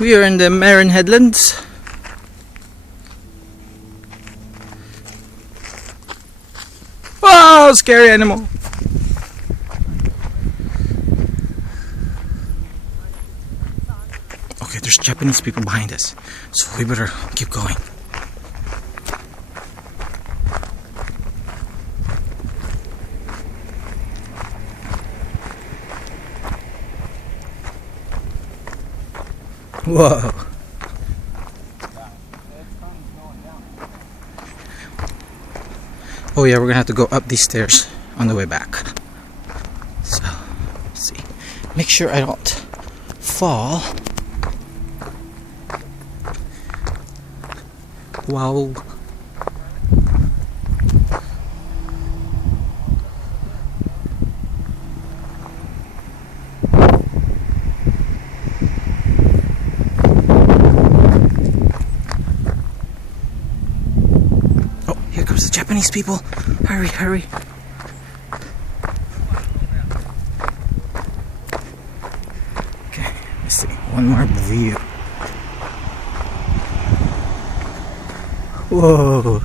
We are in the Marin Headlands. Wow, scary animal. Okay, there's Japanese people behind us, so we better keep going. Whoa. Oh yeah, we're gonna have to go up these stairs on the way back. So, let's see. Make sure I don't fall. Wow. Here comes the Japanese people. Hurry, hurry. Okay, let's see. One more view. Whoa.